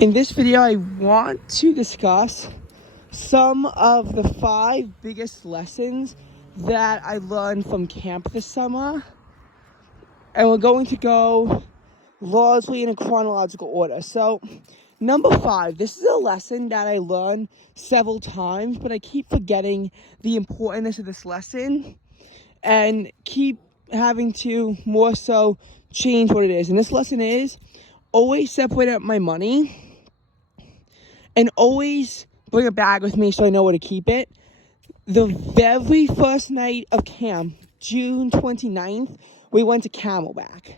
In this video, I want to discuss some of the 5 biggest lessons that I learned from camp this summer. And we're going to go largely in a chronological order. So, number 5, this is a lesson that I learned several times, but I keep forgetting the importance of this lesson and keep having to more so change what it is. And this lesson is always separate out my money and always bring a bag with me so I know where to keep it. The very first night of camp, June 29th, we went to Camelback.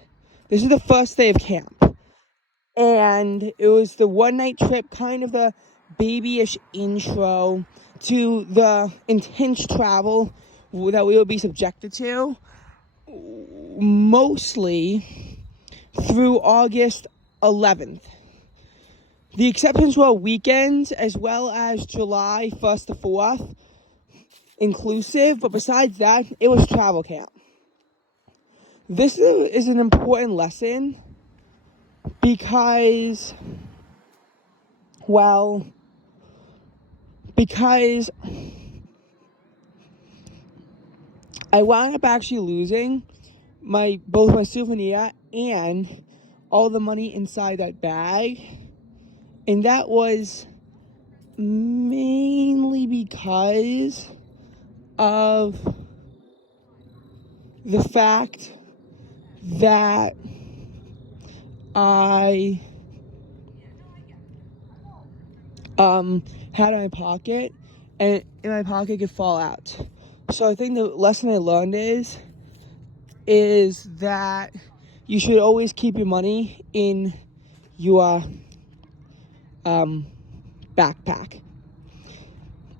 This is the first day of camp. And it was the one-night trip, kind of a babyish intro to the intense travel that we would be subjected to, mostly through August 11th. The exceptions were weekends as well as July 1st to 4th inclusive, but besides that, it was travel camp. This is an important lesson because I wound up actually losing both my souvenir and all the money inside that bag. And that was mainly because of the fact that I had it in my pocket, and in my pocket could fall out. So I think the lesson I learned is that you should always keep your money in your backpack.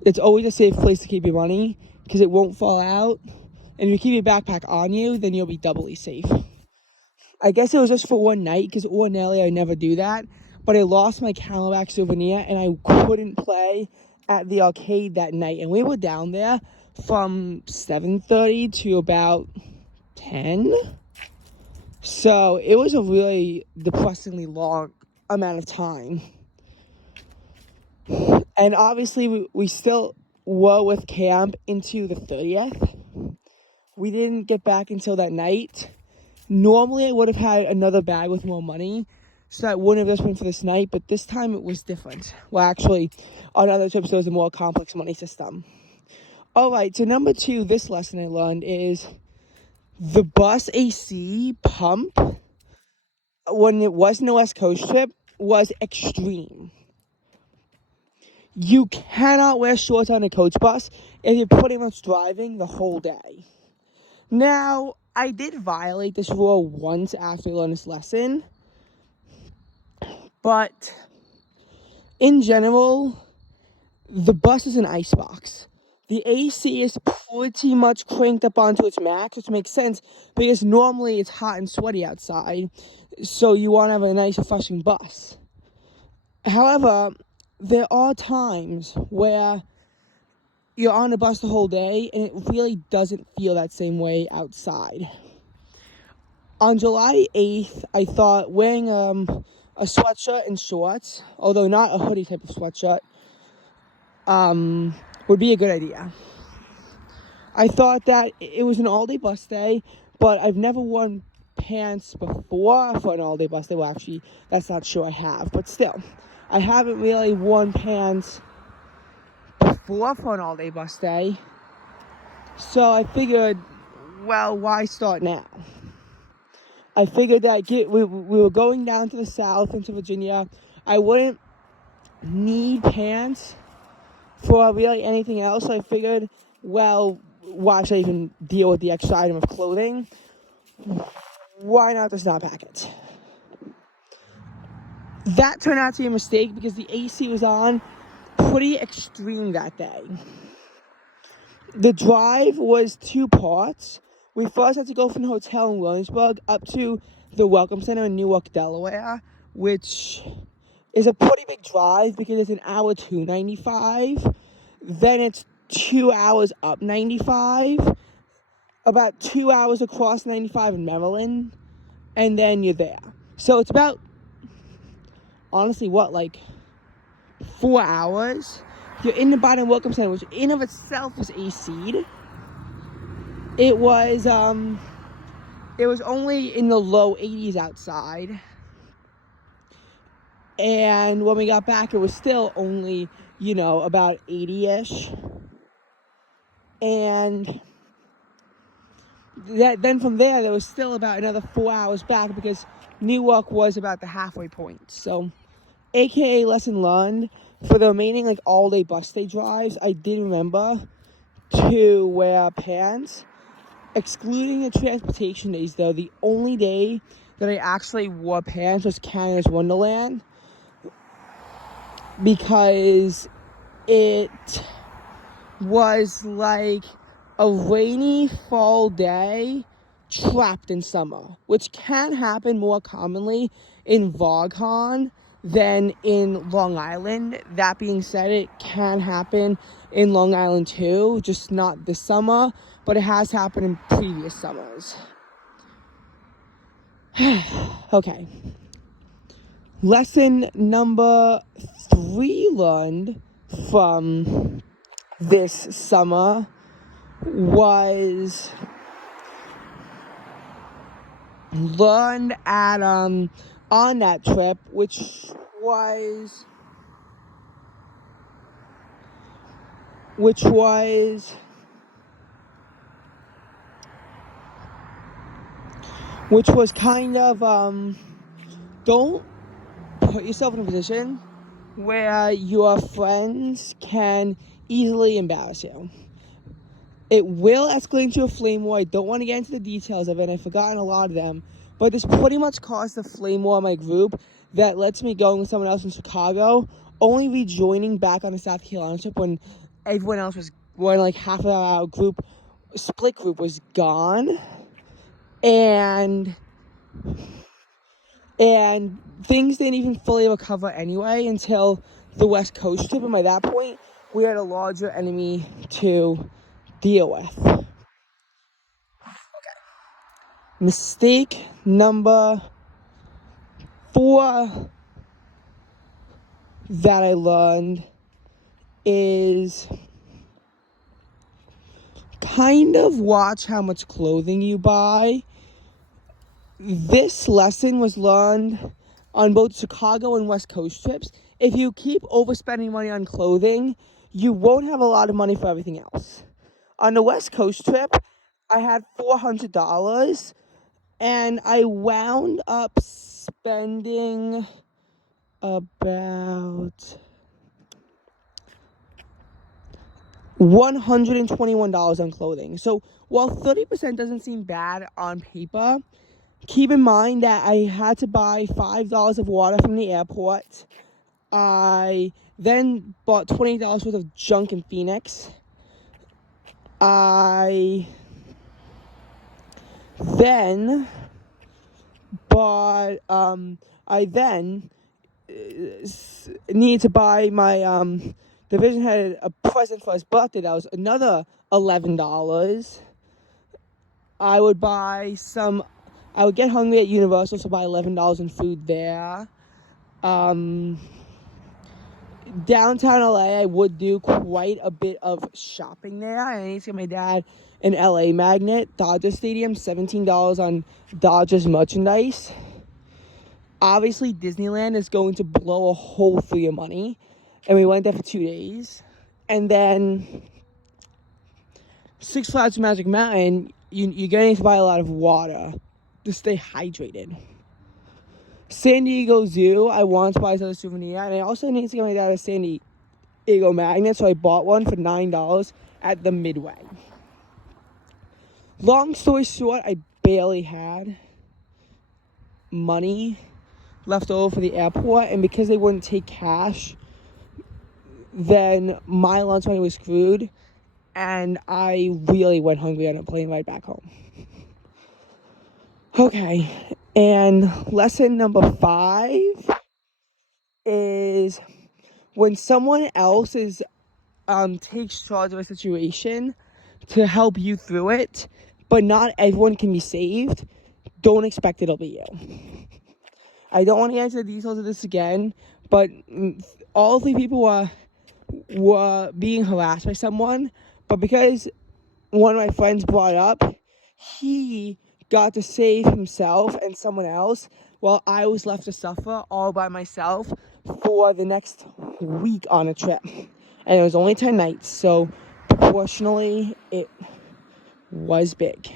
It's always a safe place to keep your money because it won't fall out. And if you keep your backpack on you, then you'll be doubly safe. I guess it was just for one night because ordinarily I never do that. But I lost my Camelback souvenir and I couldn't play at the arcade that night. And we were down there from 7:30 to about 10. So it was a really depressingly long amount of time. And obviously we still were with camp into the 30th. We didn't get back until that night. Normally I would have had another bag with more money, so that wouldn't have just been for this night, but this time it was different. Well, actually, on other trips there was a more complex money system. Alright, so number 2, this lesson I learned is the bus AC pump, when it wasn't a West Coast trip, was extreme. You cannot wear shorts on a coach bus if you're pretty much driving the whole day. Now, I did violate this rule once after I learned this lesson, but in general, the bus is an icebox. The AC is pretty much cranked up onto its max, which makes sense because normally it's hot and sweaty outside, so you want to have a nice, refreshing bus. However, there are times where you're on the bus the whole day and it really doesn't feel that same way outside. On July 8th, I thought wearing a sweatshirt and shorts, although not a hoodie type of sweatshirt, would be a good idea. I thought that it was an all-day bus day, but I've never worn pants before for an all-day bus day. Well, actually, that's not true, I have, but still. I haven't really worn pants before for an all-day bus day, so I figured, well, why start now? I figured that we were going down to the south into Virginia. I wouldn't need pants for really anything else. So I figured, well, why should I even deal with the extra item of clothing? Why not just not pack it? That turned out to be a mistake because the AC was on pretty extreme that day. The drive was 2 parts. We first had to go from the hotel in Williamsburg up to the Welcome Center in Newark, Delaware, which is a pretty big drive because it's an hour to 95. Then it's 2 hours up 95, about 2 hours across 95 in Maryland, and then you're there. So it's about honestly, like 4 hours. You're in the Biden Welcome Center, which in of itself was AC'd. It was only in the low 80s outside. And when we got back, it was still only, about 80-ish. And then from there was still about another 4 hours back because Newark was about the halfway point. So, AKA lesson learned, for the remaining all-day bus day drives, I did remember to wear pants. Excluding the transportation days, though, the only day that I actually wore pants was Canada's Wonderland, because it was like a rainy fall day trapped in summer, which can happen more commonly in Vaughan than in Long Island. That being said, it can happen in Long Island too, just not this summer, but it has happened in previous summers. Okay. Lesson number 3 learned from this summer was learned at on that trip, which was kind of don't put yourself in a position where your friends can easily embarrass you. It will escalate into a flame war. I don't want to get into the details of it. I've forgotten a lot of them. But this pretty much caused a flame war in my group that lets me go with someone else in Chicago, only rejoining back on the South Carolina trip when everyone else was, half of our group, split group, was gone. And things didn't even fully recover anyway until the West Coast trip. And by that point, we had a larger enemy to deal with. Okay. Mistake number 4 that I learned is kind of watch how much clothing you buy. This lesson was learned on both Chicago and West Coast trips. If you keep overspending money on clothing, you won't have a lot of money for everything else. On the West Coast trip, I had $400, and I wound up spending about $121 on clothing. So while 30% doesn't seem bad on paper, keep in mind that I had to buy $5 of water from the airport. I then bought $20 worth of junk in Phoenix. I then needed to buy my division had a present for his birthday. That was another $11. I would get hungry at Universal, so buy $11 in food there. Downtown LA, I would do quite a bit of shopping there. I need to get my dad an LA magnet. Dodger Stadium, $17 on Dodgers merchandise. Obviously, Disneyland is going to blow a hole through your money. And we went there for 2 days. And then Six Flags Magic Mountain, you're going to need to buy a lot of water to stay hydrated. San Diego Zoo, I wanted to buy another souvenir, and I also need to get my dad a San Diego magnet, so I bought one for $9 at the Midway. Long story short, I barely had money left over for the airport, and because they wouldn't take cash, then my lunch money was screwed, and I really went hungry on a plane ride back home. Okay, and lesson number 5 is when someone else takes charge of a situation to help you through it, but not everyone can be saved, don't expect it'll be you. I don't want to get into the details of this again, but all 3 people were being harassed by someone, but because one of my friends brought it up, he got to save himself and someone else while I was left to suffer all by myself for the next week on a trip. And it was only 10 nights, so proportionally it was big.